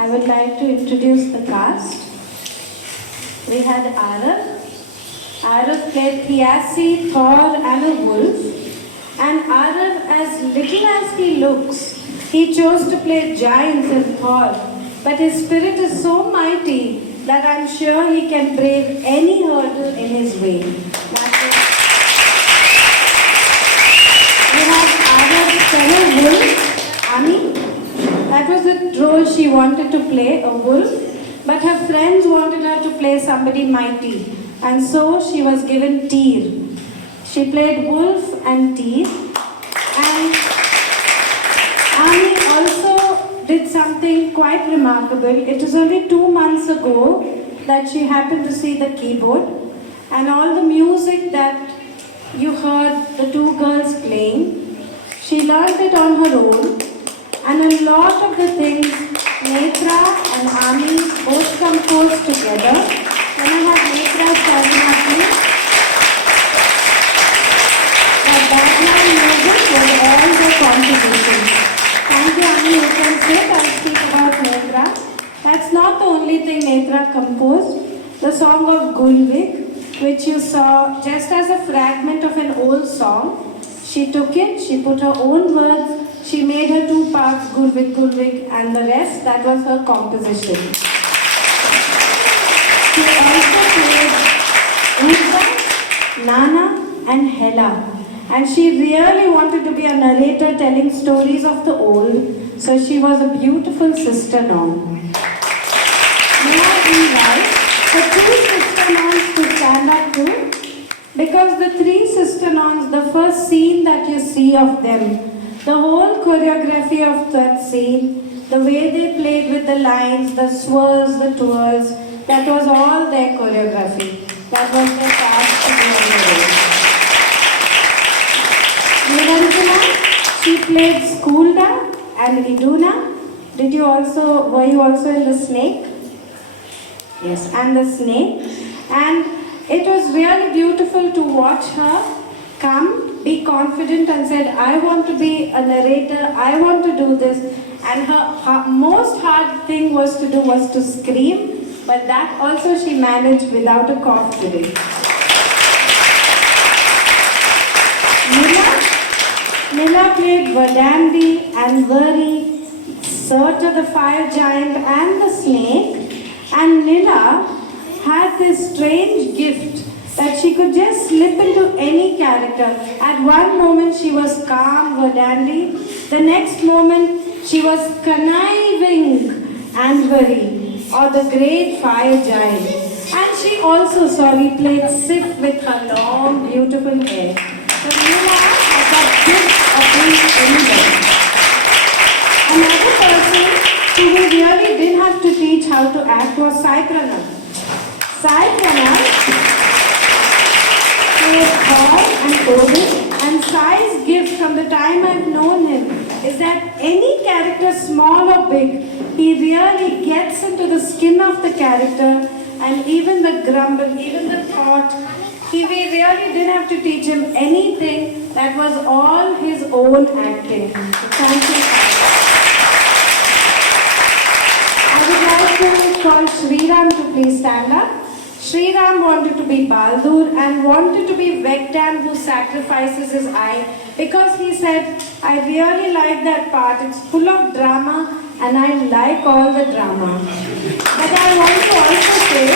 I would like to introduce the cast. We had Arav. Arav played Thiassi, Thor and a wolf. And Arav, as little as he looks, he chose to play giants and Thor. But his spirit is so mighty that I'm sure he can brave any hurdle in his way. We have Arav's fellow wolf, Ami. That was the role she wanted to play, a wolf. But her friends wanted her to play somebody mighty. And so she was given Tyr. She played wolf and Tyr. And Ami also did something quite remarkable. It was only 2 months ago that she happened to see the keyboard. And all the music that you heard the two girls playing, she learned it on her own. And a lot of the things Netra and Ami both composed together. When I have Netra starting up here, the background music was all the contributions. Thank you, Ami. You can sit. I'll speak about Netra. That's not the only thing Netra composed. The song of Gulvik, which you saw just as a fragment of an old song. She took it, she put her own words, she made her 2 parts, Gulvik, Gulvik, and the rest, that was her composition. She also played Uta, Nana, and Hela. And she really wanted to be a narrator telling stories of the old, so she was a beautiful sister non. May I invite the 2 sister nuns to stand up too? Because the 3 sister nuns, the first scene that you see of them, the whole choreography of that scene, the way they played with the lines, the swirls, the twirls, that was all their choreography. That was their task to do on the road. Niranjana, she played Skulda and Iduna. Were you also in the snake? Yes, and the snake. And it was really beautiful to watch her come, be confident and said, I want to be a narrator, I want to do this. And her most hard thing was to scream, but that also she managed without a cough today. Nila played Verdandi and Veri, Surtur the fire giant and the snake. And Nila had this strange gift that she could just slip into any character. At one moment she was calm, Verdandi. The next moment she was conniving Anvari, or the great fire giant. And she also, played Sif with her long, beautiful hair. So Nila had that gift of being anybody. Another person who we really didn't have to teach how to act was Sai Pranab. Sai Pranab played Thor and Odin, and Sai's gift from the time I've known him is that any character, small or big, he really gets into the skin of the character, and even the grumble, even the thought, we really didn't have to teach him anything. That was all his own acting. So thank you. I would like to call Sriram to please stand up. Sriram wanted to be Baldur and wanted to be Vegtam who sacrifices his eye, because he said, I really like that part. It's full of drama and I like all the drama. But I want to also say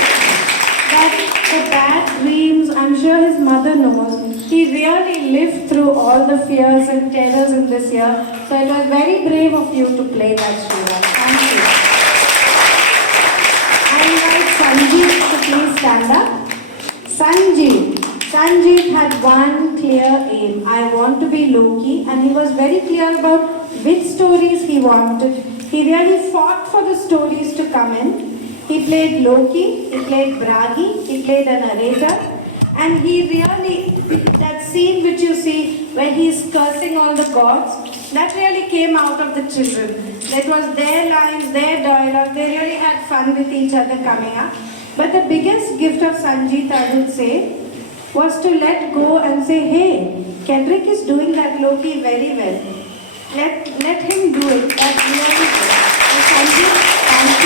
that the bad dreams, I'm sure his mother knows, he really lived through all the fears and terrors in this year. So it was very brave of you to play that, Sriram. Thank you. I invite Sanjeev to please stand up. Sanjeev had one clear aim. I want to be Loki, and he was very clear about which stories he wanted. He really fought for the stories to come in. He played Loki, he played Bragi, he played a narrator, and he really, that scene which you see when he's cursing all the gods, that really came out of the children. That was their lines, their dialogue, they really had fun with each other coming up. But the biggest gift of Sanjeev, I would say, was to let go and say, hey, Kendrick is doing that Loki very well. Let him do it. That's really good. So Sanjeev, thank you.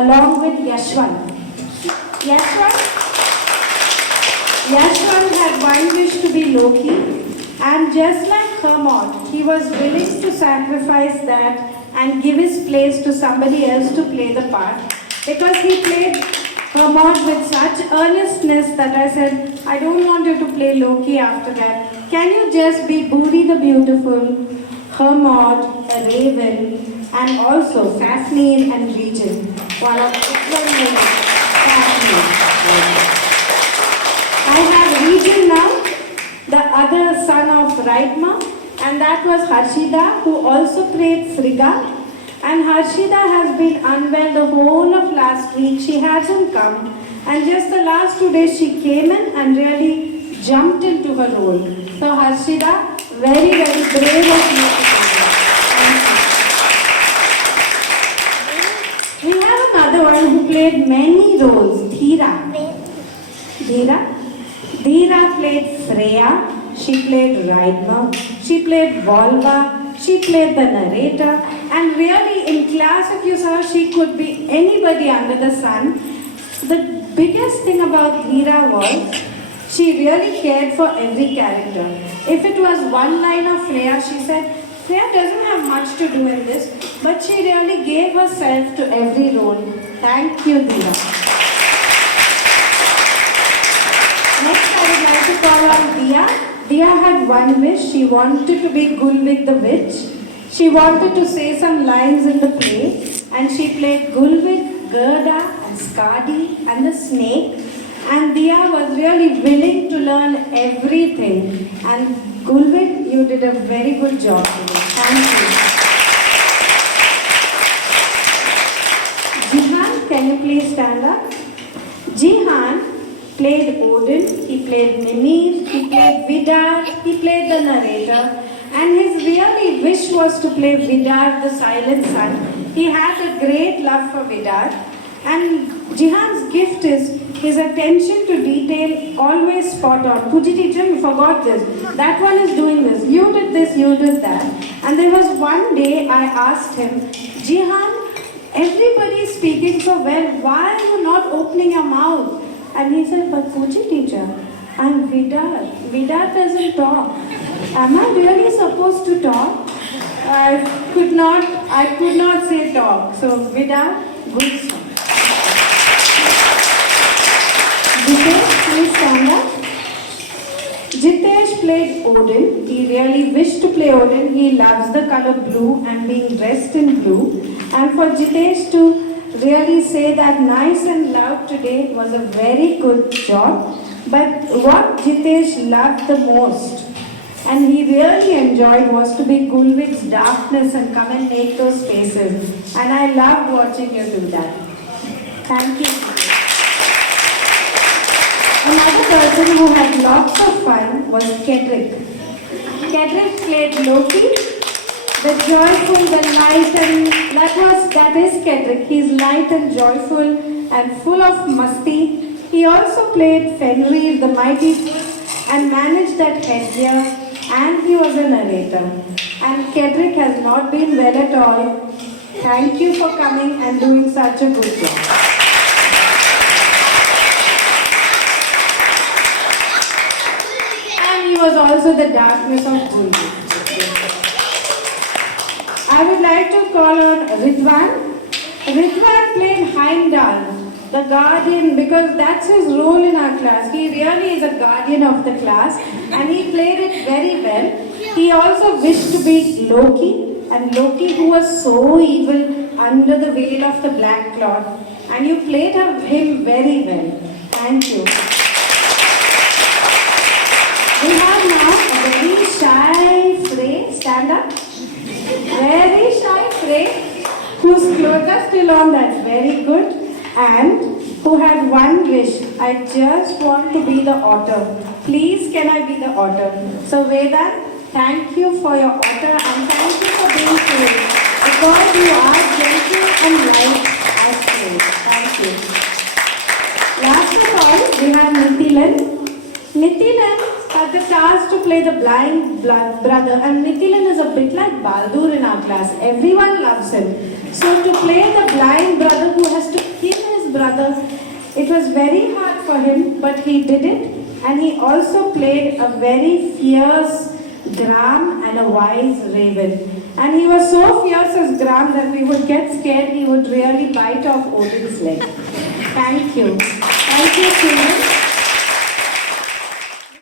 along with Yashwant. Yashwant, Yashwant had one wish to be Loki, and just like Hermod, he was willing to sacrifice that and give his place to somebody else to play the part, because he played Hermod with such earnestness that I said, I don't want you to play Loki after that. Can you just be Buri the Beautiful, Hermod, a Raven, and also Fafnir and Regin, one of the I have Regin now, the other son of Raitma, and that was Harshida, who also played Frigga. And Harshida has been unwell the whole of last week. She hasn't come. And just the last 2 days she came in and really jumped into her role. So Harshida, very, very brave of you. We have another one who played many roles, Dhira. Dhira played Freya. She played Raidma. She played Volva. She played the narrator, and really in class, if you saw, she could be anybody under the sun. The biggest thing about Dhira was she really cared for every character. If it was one line of Freya, she said, Freya doesn't have much to do in this, but she really gave herself to every role. Thank you, Dhira. Next, I would like to call on Diya. Diya had one wish. She wanted to be Gulvik the witch. She wanted to say some lines in the play, and she played Gulvik, Gerda, and Skadi, and the snake. And Diya was really willing to learn everything. And Gulvik, you did a very good job today. Thank you. Jihan, can you please stand up? Jihan played Odin, he played Mimir, he played Vidar, he played the narrator, and his really wish was to play Vidar, the silent son. He had a great love for Vidar, and Jihan's gift is his attention to detail, always spot on. Puji teacher, you forgot this. That one is doing this. You did this, you did that. And there was one day I asked him, Jihan, everybody is speaking so well. Why are you not opening your mouth? And he said, but Puji teacher, I'm Vidar. Vidar doesn't talk. Am I really supposed to talk? I could not say talk. So Vidar, good song. Jitesh, please stand up. Jitesh played Odin. He really wished to play Odin. He loves the color blue and being dressed in blue. And for Jitesh to really say that nice and loud today was a very good job. But what Jitesh loved the most and he really enjoyed was to be Gulvik's darkness and come and make those faces. And I loved watching you do that. Thank you. Another person who had lots of fun was Kedrick. Kedrick played Loki, the joyful, the light, and that is Kedrick. He's light and joyful and full of masti. He also played Fenrir, the mighty Puss, and managed that headgear, and he was a narrator. And Kedrick has not been well at all. Thank you for coming and doing such a good job. He was also the darkness of Gulvik. I would like to call on Ridwan. Ridwan played Heimdall, the guardian, because that's his role in our class. He really is a guardian of the class and he played it very well. He also wished to be Loki, and Loki who was so evil under the veil of the black cloth. And you played him very well. Thank you. We have now a very shy Frey, stand up. Very shy Frey, whose clothes are still on, that's very good. And who had one wish, I just want to be the otter. Please can I be the otter? So Vedant, thank you for your otter and thank you for being Frey. Because you are gentle and light as Frey. Thank you. Last of all, we have Nithilan. Nithilan had the task to play the blind brother, and Nithilan is a bit like Baldur in our class. Everyone loves him. So to play the blind brother who has to brother. It was very hard for him, but he did it. And he also played a very fierce Gram and a wise raven. And he was so fierce as Gram that we would get scared, he would really bite off Odin's leg. Thank you. Thank you, children.